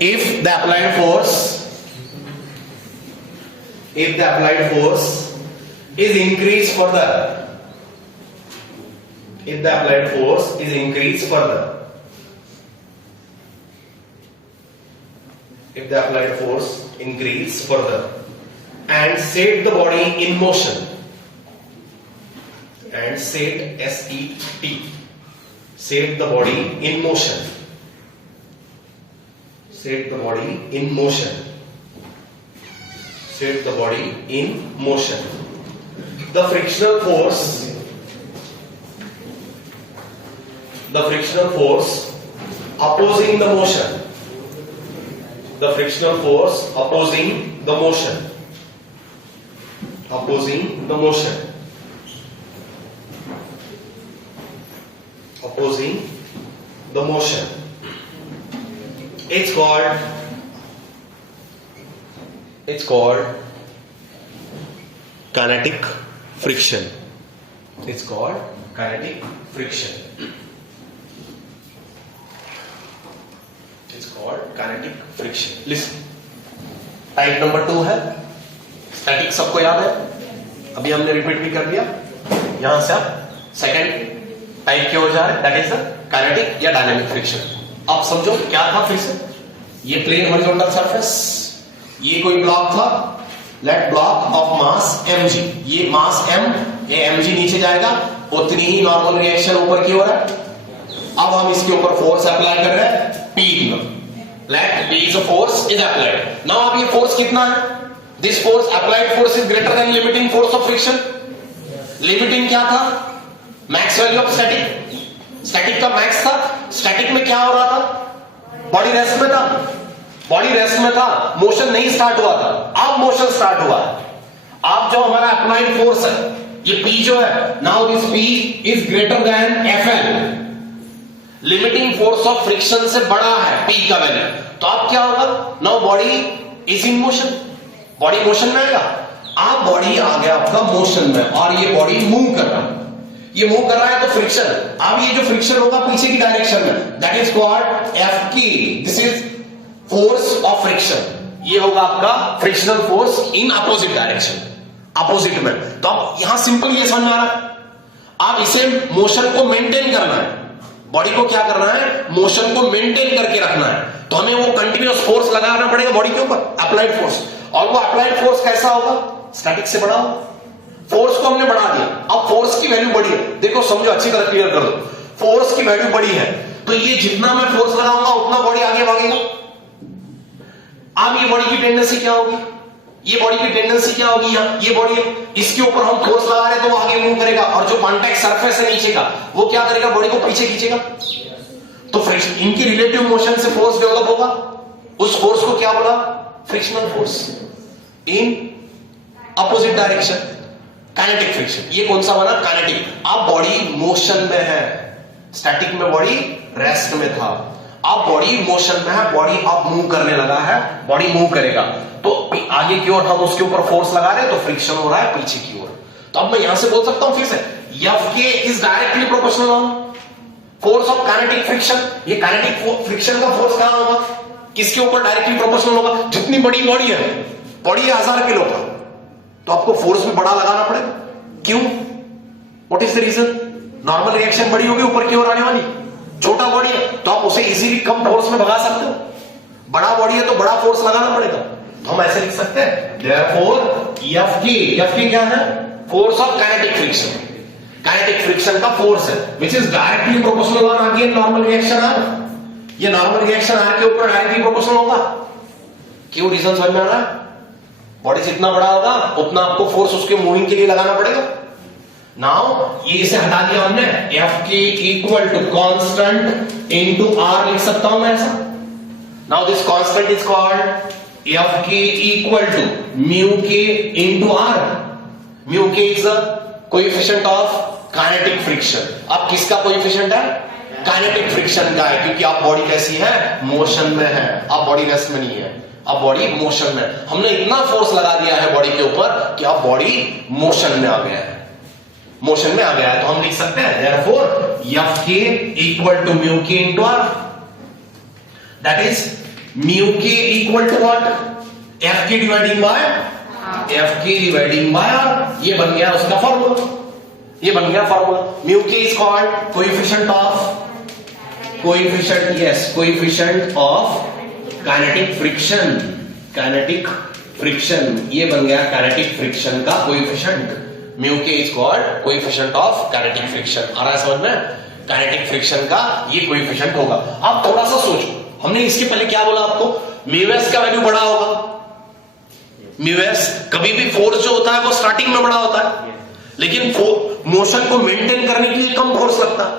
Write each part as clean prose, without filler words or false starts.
if the applied force is increased further, if the applied force is increased further, if the applied force increase further and set the body in motion, and set, S-E-T, set the body in motion, set the body in motion, set the body in motion. The frictional force opposing the motion, the frictional force opposing the motion, opposing the motion, opposing the motion, it's called kinetic friction. It's called kinetic friction. It's called kinetic friction. Listen, type number 2 है static, सबको याद है, अभी हमने repeat भी कर दिया। यहां से आप सेकंड टाइप की ओर जा रहे हैं, दैट इज द काइनेटिक या डायनामिक फ्रिक्शन। आप समझो क्या था फिर से, ये प्लेन हॉरिजॉन्टल सरफेस, ये कोई ब्लॉक था, let block of mass mg, ये मास m, ये mg नीचे जाएगा, उतनी ही नॉर्मल रिएक्शन ऊपर की ओर है। अब हम इसके ऊपर फोर्स अप्लाई कर रहे हैं P में, let P is a force is applied. Now अब ये फोर्स कितना है, this force applied force is greater than limiting force of friction. Limiting क्या था, max value of static, static का मैक्स था। स्टैटिक में क्या हो रहा था, बॉडी रेस्ट में था, बॉडी रेस्ट में था, मोशन नहीं स्टार्ट हुआ था, अब मोशन स्टार्ट हुआ है। अब जो हमारा अप्लाइड फोर्स है, ये P जो है, now this P is greater then FL, limiting force of friction से बड़ा है P का वैल्यू। तो अब क्या होगा, now body is in motion, body motion में आएगा। अब बॉडी आ गया आपका मोशन में और ये बॉडी मूव कर रहा है, ये मूव कर रहा है तो फ्रिक्शन, अब ये जो फ्रिक्शन होगा पीछे की डायरेक्शन में, that is called Fk, this is force of friction. ये होगा आपका frictional force in opposite direction, opposite में। तो अब यहां सिंपल ये समझ में आ रहा है, आप इसे मोशन को मेंटेन करना है, बॉडी को क्या करना है, मोशन को मेंटेन करके रखना है, तो हमें वो कंटिन्यूअस फोर्स लगाना पड़ेगा बॉडी के ऊपर, अप्लाइड फोर्स। और वो अप्लाइड फोर्स कैसा होगा, स्टैटिक से बड़ा होगा। फोर्स को हमने बढ़ा दिया, अब फोर्स की वैल्यू बढ़ी है, देखो समझो अच्छी तरह क्लियर कर दो, फोर्स की वैल्यू बढ़ी है तो ये जितना मैं फोर्स लगाऊंगा उतना बॉडी आगे भागेगा। अब ये बॉडी की टेंडेंसी क्या होगी, ये बॉडी की टेंडेंसी क्या होगी, ये बॉडी है, इसके ऊपर हम फोर्स लगा रहे हैं तो वो आगे मूव करेगा, और जो कॉन्टैक्ट सरफेस है नीचे का वो क्या करेगा, बॉडी को पीछे खींचेगा। तो फ्रिक्शन, इनकी रिलेटिव मोशन से फोर्स डेवलप होगा, उस फोर्स को क्या बोला, frictional force in opposite direction, kinetic friction. ये कौन सा बना, काइनेटिक। अब बॉडी मोशन में है, स्टैटिक में बॉडी रेस्ट में था, अब बॉडी मोशन में है, बॉडी अब मूव करने लगा है, बॉडी मूव करेगा तो आगे की ओर हम उसके ऊपर फोर्स लगा रहे हैं तो फ्रिक्शन हो रहा है पीछे की ओर। तो अब मैं यहां से बोल सकता हूं फिर से, Fk is directly proportional on force of kinetic friction. ये काइनेटिक फ्रिक्शन का फोर्स कहां होगा, किसके ऊपर डायरेक्टली प्रोपोर्शनल होगा, जितनी बड़ी बॉडी है, बॉडी है 1000 किलो का, तो आपको फोर्स भी बड़ा लगाना पड़ेगा। क्यों, what is the reason, normal reaction बड़ी होगी ऊपर की ओर आने वाली, छोटा बॉडी है तो आप उसे इजीली कम फोर्स में भगा सकते हो, बड़ा बॉडी है तो बड़ा फोर्स लगाना पड़ेगा। तो हम ऐसे लिख सकते हैं, therefore Fk क्या है, force of kinetic friction, kinetic friction का फोर्स है which is directly proportional on again normal reaction R। ये नॉर्मल रिएक्शन R के ऊपर डायरेक्टली प्रोपोर्शनल होगा। क्यों, रीजन समझ में आ रहा है, बॉडी जितना बड़ा होगा उतना आपको फोर्स उसके मूविंग के लिए लगाना पड़ेगा। नाउ ये इसे हटा दिया हमने, Fk equal to constant into R लिख सकता हूं मैं ऐसा। Now this constant is called Fk equal to mu के इनटू R। म्यू के is the coefficient of kinetic friction. अब किसका कोएफिशिएंट है, काइनेटिक फ्रिक्शन का है, क्योंकि आप बॉडी कैसी है, मोशन में है, अब बॉडी रेस्ट में नहीं है, अब बॉडी मोशन में। हमने इतना फोर्स लगा दिया है बॉडी के ऊपर कि अब बॉडी मोशन में आ गया है, मोशन में आ गया है। तो हम लिख सकते हैं therefore Fk equal to mu के into R, that is mu K equal to what, F K dividing by R. ये बन गया उसका फॉर्मूला, ये बन गया फॉर्मूला। म्यू के is called coefficient of kinetic friction, ये बन गया काइनेटिक फ्रिक्शन का कोएफिशिएंट। म्यू के is called coefficient of kinetic friction. आ रहा है समझ में? काइनेटिक फ्रिक्शन का ये कोएफिशिएंट होगा। अब थोड़ा सा सोचो, हमने इसके पहले क्या बोला आपको, म्यू एस का वैल्यू बड़ा होगा। म्यू एस, कभी भी फोर्स जो होता है वो स्टार्टिंग में बड़ा होता है, लेकिन मोशन को मेंटेन करने के लिए कम फोर्स लगता है।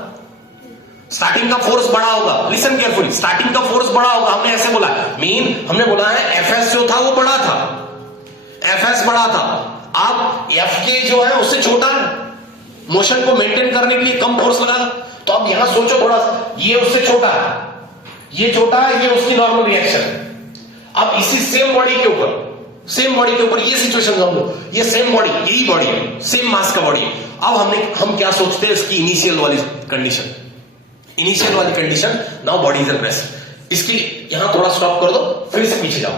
स्टार्टिंग का फोर्स बड़ा होगा, लिसन केयरफुली, स्टार्टिंग का फोर्स बड़ा होगा, हमने ऐसे बोला, हमने बोला है एफएस जो था वो बड़ा था, एफएस बड़ा था। अब एफ के जो है उससे छोटा है, मोशन को मेंटेन करने के लिए कम फोर्स लगा। तो अब यहां सोचो थोड़ा सा, ये उससे छोटा है, ये छोटा है, ये उसकी नॉर्मल रिएक्शन है। अब इसी सेम बॉडी के ऊपर ये सिचुएशन समझो, ये सेम बॉडी, यही बॉडी है, सेम मास का बॉडी। अब हम क्या सोचते हैं, इसकी इनिशियल वाली condition, now body is at rest. इसकी यहां थोड़ा स्टॉप कर दो, फिर से पीछे जाओ।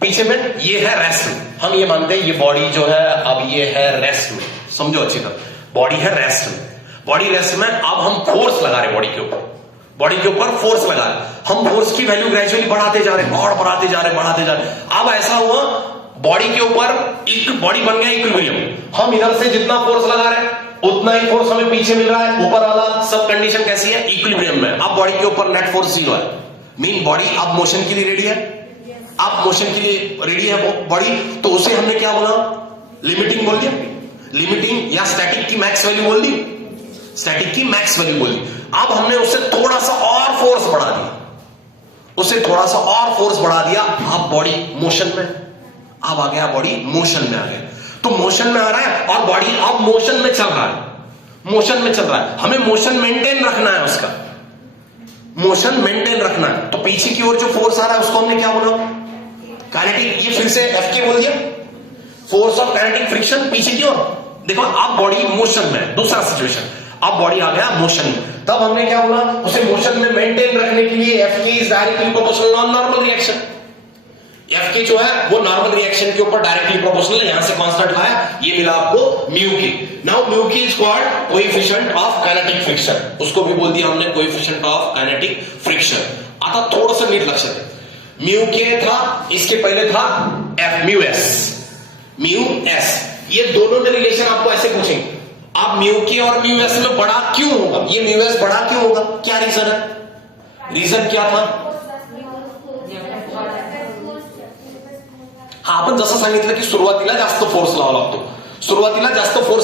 पीछे में ये है रेस्ट में, हम ये मानते हैं ये बॉडी जो है अब ये है रेस्ट में, समझो अच्छी तरह, बॉडी है रेस्ट में। बॉडी रेस्ट में अब हम फोर्स लगा रहे बॉडी के ऊपर फोर्स लगा रहे, हम फोर्स की वैल्यू ग्रेजुअली बढ़ाते जा रहे, और बढ़ाते जा रहे। अब ऐसा हुआ बॉडी के ऊपर एक बॉडी बन गया इक्विलिब्रियम, हम इधर से जितना फोर्स लगा रहे हैं उतना ही फोर्स हमें पीछे मिल रहा है, ऊपर वाला सब कंडीशन कैसी है, इक्विलिब्रियम में। अब बॉडी के ऊपर नेट फोर्स 0 है, मीन बॉडी अब मोशन के लिए रेडी है, बॉडी। तो उसे हमने क्या बोला, लिमिटिंग बोल दिया, लिमिटिंग या स्टैटिक की मैक्स वैल्यू बोल दी, अब हमने उससे थोड़ा सा और फोर्स बढ़ा दिया, अब बॉडी मोशन में, अब आ गया बॉडी मोशन में आ गया। तो मोशन में आ रहा है और बॉडी अब मोशन में चल रहा है, हमें मोशन मेंटेन रखना है, उसका मोशन मेंटेन रखना है। तो पीछे की ओर जो फोर्स आ रहा है उसको हमने क्या बोला, काइनेटिक, ये फिर से एफ के बोल दिया, फोर्स ऑफ काइनेटिक फ्रिक्शन पीछे की ओर। देखो अब बॉडी मोशन में, दूसरा सिचुएशन, अब बॉडी आ गया मोशन में, तब हमने क्या बोला, उसे मोशन में मेंटेन रखने के लिए एफ के is directly proportional non normal reaction. F के जो है वो नॉर्मल रिएक्शन के ऊपर डायरेक्टली प्रोपोर्शनल है, यहां से कांस्टेंट लाया, ये मिला आपको म्यू के। नाउ म्यू के is called coefficient of kinetic friction, उसको भी बोल दिया हमने कोएफिशिएंट ऑफ काइनेटिक फ्रिक्शन। आता थोड़ा सा नीट लक्ष्य है, म्यू के था, इसके पहले था एफ, म्यू एस, ये दोनों में रिलेशन आपको ऐसे पूछेंगे, अब म्यू के और म्यू एस में बड़ा क्यों होगा, ये म्यू एस बड़ा क्यों होगा, क्या रीजन है, रीजन क्या था? हा, आपण जसं सांगितलं की सुरुवातीला जास्त फोर्स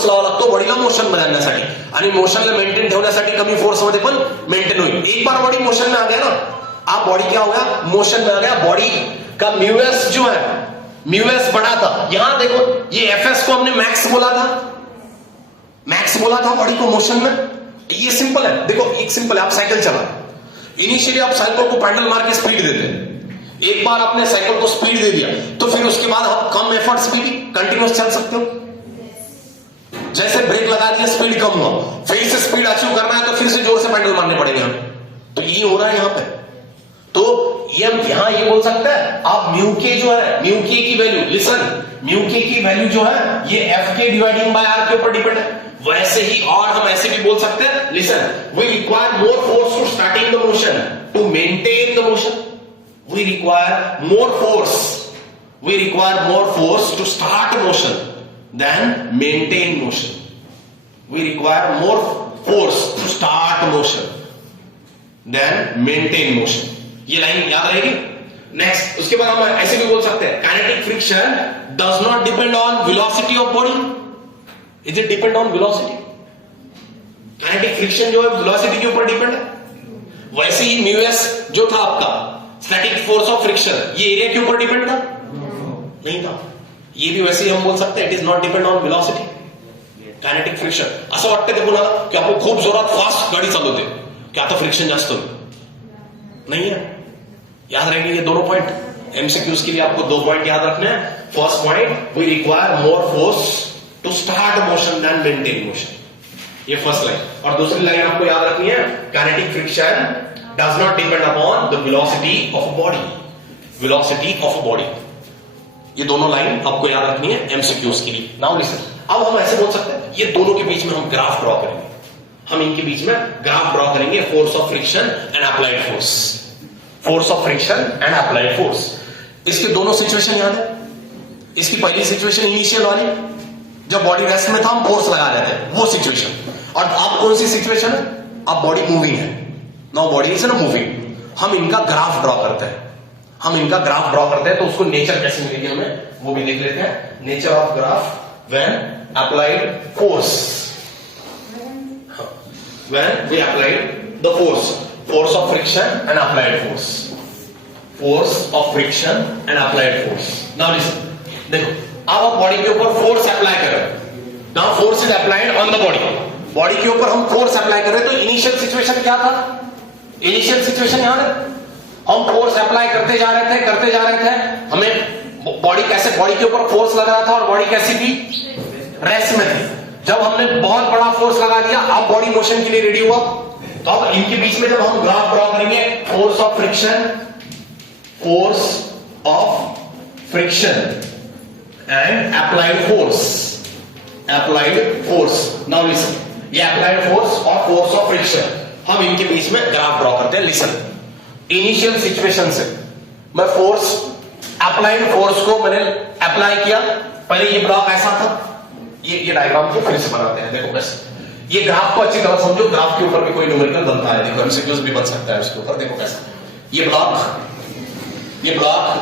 लावा लागतो, बॉडीला मोशन मध्ये आणण्यासाठी, आणि मोशनला मेंटेन ठेवण्यासाठी कमी फोर्स मध्ये पण मेंटेन होईल। एक बार बॉडी मोशन में आ गया ना, आप बॉडी क्या हो गया, मोशन में आ गया, बॉडी का म्यू एस जो है, म्यू एस बड़ा था, यहां देखो ये एफ एस को हमने मैक्स बोला था बॉडी को मोशन में। ये सिंपल है, देखो एक सिंपल है, आप साइकिल चला, इनिशियली आप साइकिल को पैडल मार के स्पीड देते हैं, एक बार आपने साइकिल को स्पीड दे दिया तो फिर उसके बाद आप कम एफर्ट्स में भी कंटिन्यूअस चल सकते हो। जैसे ब्रेक लगा दिया, स्पीड कम हुआ, फिर से स्पीड अचीव करना है तो फिर से जोर से पैडल मारने पड़ेंगे हमें, तो ये हो रहा है यहां पे। तो ये यहां ये बोल सकते हैं आप म्यू के जो है, म्यू के की वैल्यू, लिसन, म्यू के की वैल्यू जो है ये F K dividing by are के ऊपर डिपेंड है। वैसे ही और हम ऐसे भी बोल सकते हैं, listen, we require more force to starting the motion to maintain the motion, we require more force to start motion than maintain motion. We require more force to start motion than maintain motion. ये line याद रहेगी। Next, उसके बाद हम ऐसे भी बोल सकते हैं, kinetic friction does not depend on velocity of body. Is it depend on velocity? Kinetic friction जो है वेलोसिटी के ऊपर डिपेंड है। वैसे ही म्यू एस जो था आपका स्टैटिक फोर्स ऑफ फ्रिक्शन, ये एरिया के ऊपर डिपेंड था? नहीं था। ये भी वैसे ही हम बोल सकते हैं, it is not depend on velocity, kinetic friction. असं वाटतं ते पुन्हा की आपण खूप जोरात फास्ट गाडी चालवते की आता फ्रिक्शन जास्त नहीं है। याद रहेंगे ये दोनों पॉइंट, एमसीक्यूज के लिए आपको 2 पॉइंट याद रखने हैं। First point, we require more force to start motion then maintain motion, ये फर्स्ट लाइन। और दूसरी लाइन आपको याद रखनी है, kinetic friction does not depend upon the velocity of a body. Velocity of a body. ये दोनों लाइन आपको याद रखनी है एमसीक्यूज के लिए। नाउ लिसन, अब हम ऐसे बोल सकते हैं ये दोनों के बीच में हम ग्राफ ड्रॉ करेंगे, हम इनके बीच में ग्राफ ड्रॉ करेंगे, force of friction and applied force, force of friction and applied force. इसके दोनों सिचुएशन याद है। इसकी पहली सिचुएशन इनिशियल वाली, जब बॉडी रेस्ट में था हम फोर्स लगा रहे थे, वो सिचुएशन। और अब कौन सी सिचुएशन है, अब बॉडी मूविंग है, नाउ बॉडी इज मूविंग। हम इनका ग्राफ ड्रॉ करते हैं, हम इनका ग्राफ ड्रॉ करते हैं, तो उसको नेचर कैसे मिलेगी हमें वो भी देख लेते हैं। Nature of graph when applied force, when we applied the force, force of friction and applied force, force of friction and applied force. Now listen, देखो अब आप बॉडी के ऊपर फोर्स अप्लाई कर रहे हैं, now force is applied on the body, body के ऊपर हम फोर्स अप्लाई कर रहे हैं। तो इनिशियल सिचुएशन क्या था, इनिशियल सिचुएशन याद है, हम फोर्स अप्लाई करते जा रहे थे, हमें बॉडी कैसे, बॉडी के ऊपर फोर्स लग रहा था और बॉडी कैसी थी, रेस्ट में थी। जब हमने बहुत बड़ा फोर्स लगा दिया, अब बॉडी मोशन के लिए रेडी हुआ, तो अब इनके बीच में जब हम ग्राफ ड्रॉ करेंगे, force of friction, force of friction and applied force, applied force. Now listen, ये अप्लाइड फोर्स और फोर्स ऑफ फ्रिक्शन, हम इनके बीच में ग्राफ ड्रॉ करते हैं। लिसन, इनिशियल सिचुएशन से मैं फोर्स, अप्लाइड फोर्स को मैंने अप्लाई किया, पहले ये ब्लॉक ऐसा था, ये डायग्राम को फिर से बनाते हैं। देखो कैसे, ये ग्राफ को अच्छी तरह समझो, ग्राफ के ऊपर भी कोई न्यूमेरिकल बनता है, देखो एमसीक्यूज भी बन सकता है उसके ऊपर। देखो कैसा, ये ब्लॉक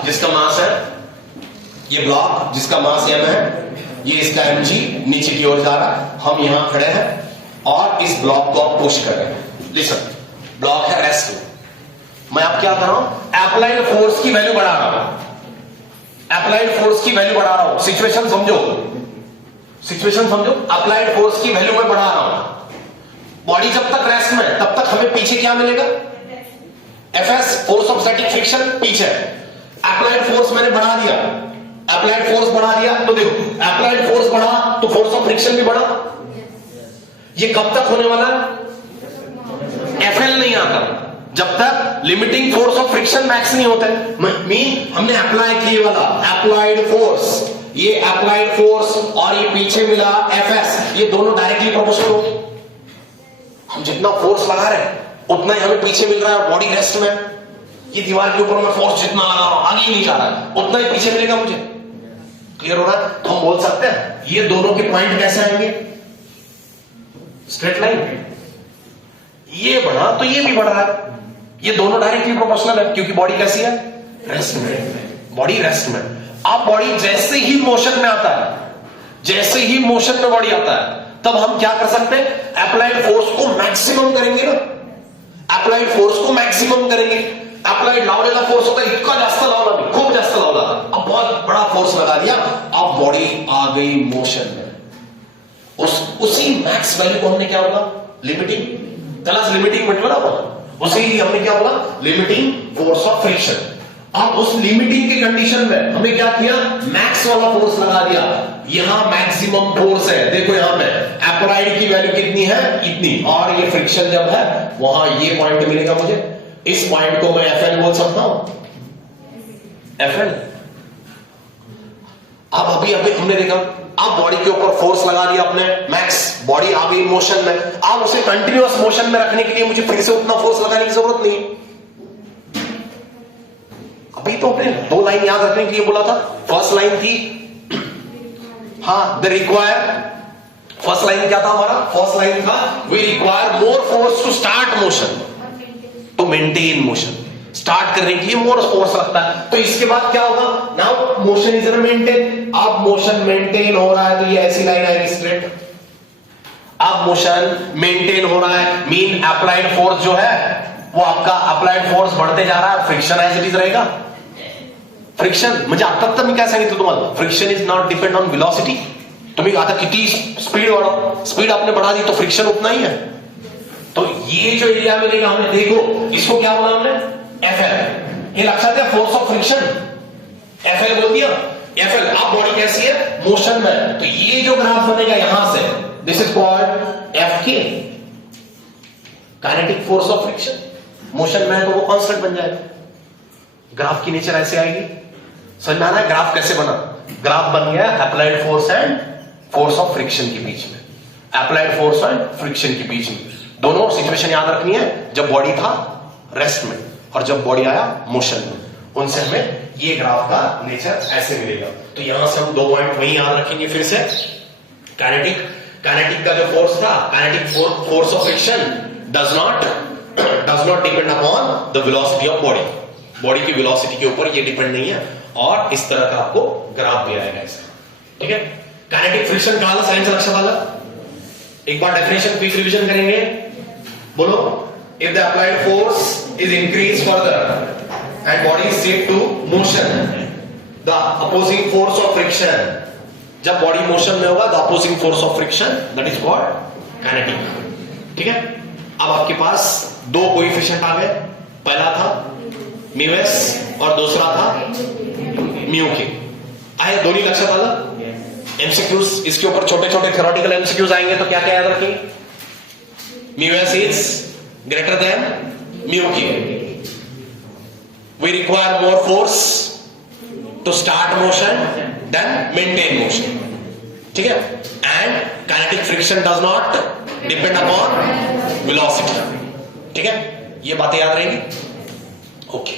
जिसका मास है, ये ब्लॉक जिसका मास m है, ये इसका mg नीचे की ओर जा रहा है, हम यहां खड़े हैं और इस ब्लॉक को आप पुश कर रहे हैं। लिसन, ब्लॉक है रेस्ट में, मैं अब क्या कर रहा हूं, अप्लाइड फोर्स की वैल्यू बढ़ा रहा हूं, अप्लाइड फोर्स की वैल्यू बढ़ा रहा हूं। सिचुएशन समझो, सिचुएशन समझो, अप्लाइड फोर्स की वैल्यू मैं बढ़ा रहा हूं। बॉडी जब तक रेस्ट में, तब तक हमें पीछे क्या मिलेगा, FS, force of static friction पीछे। अप्लाइड फोर्स मैंने बढ़ा दिया, अप्लाइड फोर्स बढ़ा दिया, तो देखो अप्लाइड फोर्स बढ़ा तो फोर्स ऑफ फ्रिक्शन भी बढ़ा। ये कब तक होने वाला है, एफएल नहीं आता जब तक limiting force of friction max नहीं होता है। मीन हमने अप्लाई किए वाला अप्लाइड फोर्स, ये अप्लाइड फोर्स और ये पीछे मिला एफएस, ये दोनों डायरेक्टली प्रोपोर्शनल होंगे। हम जितना फोर्स लगा रहे हैं उतना ही हमें पीछे मिल रहा है, बॉडी रेस्ट में। ये दीवार के ऊपर मैं फोर्स जितना लगा रहा हूं, आगे ही नहीं जा रहा है, उतना ही पीछे मिलेगा मुझे। क्लियर हो रहा है? तो हम बोल सकते हैं ये दोनों के पॉइंट कैसे आएंगे, स्ट्रेट लाइन। ये बढ़ा तो ये भी बढ़ रहा है, ये दोनों डायरेक्टली प्रोपोर्शनल है, क्योंकि बॉडी कैसी है, रेस्ट में, बॉडी रेस्ट में। अब बॉडी जैसे ही मोशन में आता है, जैसे ही मोशन में बॉडी आता है, तब हम क्या कर सकते हैं, अप्लाइड फोर्स को मैक्सिमम करेंगे ना, अप्लाइड फोर्स को मैक्सिमम करेंगे। अप्लाइड लावलेला फोर्स होता है, इतना जास्त लावला नहीं, खूब जास्त लावला था, अब बहुत बड़ा फोर्स लगा दिया, अब बॉडी आ गई मोशन में। उसी मैक्स वैल्यू को हमने क्या बोला, लिमिटिंग, त्यालाच लिमिटिंग म्हटलं ना आपण, उसी हमने क्या बोला, लिमिटिंग फोर्स ऑफ फ्रिक्शन। अब उस लिमिटिंग की कंडीशन में हमने क्या किया, मैक्स वाला फोर्स लगा दिया। यहां मैक्सिमम फोर्स है, देखो यहां पे अप्लाइड की वैल्यू कितनी है, इतनी, और ये फ्रिक्शन जब है वहां ये पॉइंट मिलेगा मुझे, इस पॉइंट को मैं एफएल बोल सकता हूं, एफएल। अब अभी हमने देखा, अब बॉडी के ऊपर फोर्स लगा दिया आपने मैक्स, बॉडी आ गई मोशन में। अब उसे कंटिन्यूअस मोशन में रखने के लिए मुझे फिर से उतना फोर्स लगाने की जरूरत नहीं। अभी तो अपने दो लाइन याद रखने के लिए बोला था। फर्स्ट लाइन थी, द रिक्वायर, फर्स्ट लाइन क्या था हमारा, फर्स्ट लाइन था we require more force to start motion, to maintain motion. Start करने के लिए मोर फोर्स लगता है, तो इसके बाद क्या होगा, नाउ मोशन इज मेंटेन। अब मोशन मेंटेन हो रहा है तो ये ऐसी लाइन आएगी स्ट्रेट। अब मोशन मेंटेन हो रहा है, मीन अप्लाइड फोर्स जो है वो आपका अप्लाइड फोर्स बढ़ते जा रहा है, फ्रिक्शन एज इट इज रहेगा। फ्रिक्शन म्हणजे आता मी काय सांगितलं तुम्हाला, friction is not depend on velocity. तुम्ही आता किती स्पीड बढ़ाओ, स्पीड आपने बढ़ा दी तो फ्रिक्शन उतना ही है। तो ये जो एरिया मिलेगा हमें, देखो इसको क्या बोला हमने, एफएल। ये लक्षात है, फोर्स ऑफ फ्रिक्शन, एफएल बोल दिया, एफएल। अब बॉडी कैसी है, मोशन में, तो ये जो ग्राफ बनेगा यहां से, this is called एफके, kinetic force of friction. Motion में है तो वो कांस्टेंट बन जाएगा। ग्राफ की नेचर ऐसे आएगी। समझ में आ रहा है ग्राफ कैसे बना? ग्राफ बन गया applied force and force of friction के बीच में, अप्लाइड फोर्स एंड फ्रिक्शन के बीच में। दोनों सिचुएशन याद रखनी है, जब बॉडी था रेस्ट में और जब बॉडी आया मोशन में, उनसे हमें ये ग्राफ का नेचर ऐसे मिलेगा। तो यहां से हम 2 पॉइंट वही याद रखेंगे फिर से। काइनेटिक का जो फोर्स था, kinetic force of friction does not depend upon the velocity of body. Body की वेलोसिटी के ऊपर ये डिपेंड नहीं है, और इस तरह का आपको ग्राफ भी आएगा ऐसा। ठीक है, काइनेटिक फ्रिक्शन कहा साइन से लक्षात आला। एक बार डेफिनेशन क्विक रिवीजन करेंगे। बोलो, if the applied force is increase further and body is set to motion, the opposing force of friction, जब बॉडी मोशन में होगा the opposing force of friction, that is called kinetic। ठीक है, अब आपके पास 2 coefficient आ गए। पहला था म्यू एस और दूसरा था म्यू के। आए दोनों लक्षात आला। एमसीक्यूज इसके ऊपर छोटे छोटे थ्योरेटिकल एमसीक्यूज आएंगे, तो क्या क्या याद रखेंगे? Mu S is greater then mu के। We require more force to start motion than maintain motion। ठीक है, and kinetic friction does not depend upon velocity। ठीक है, ये बातें याद रहेंगी। ओके।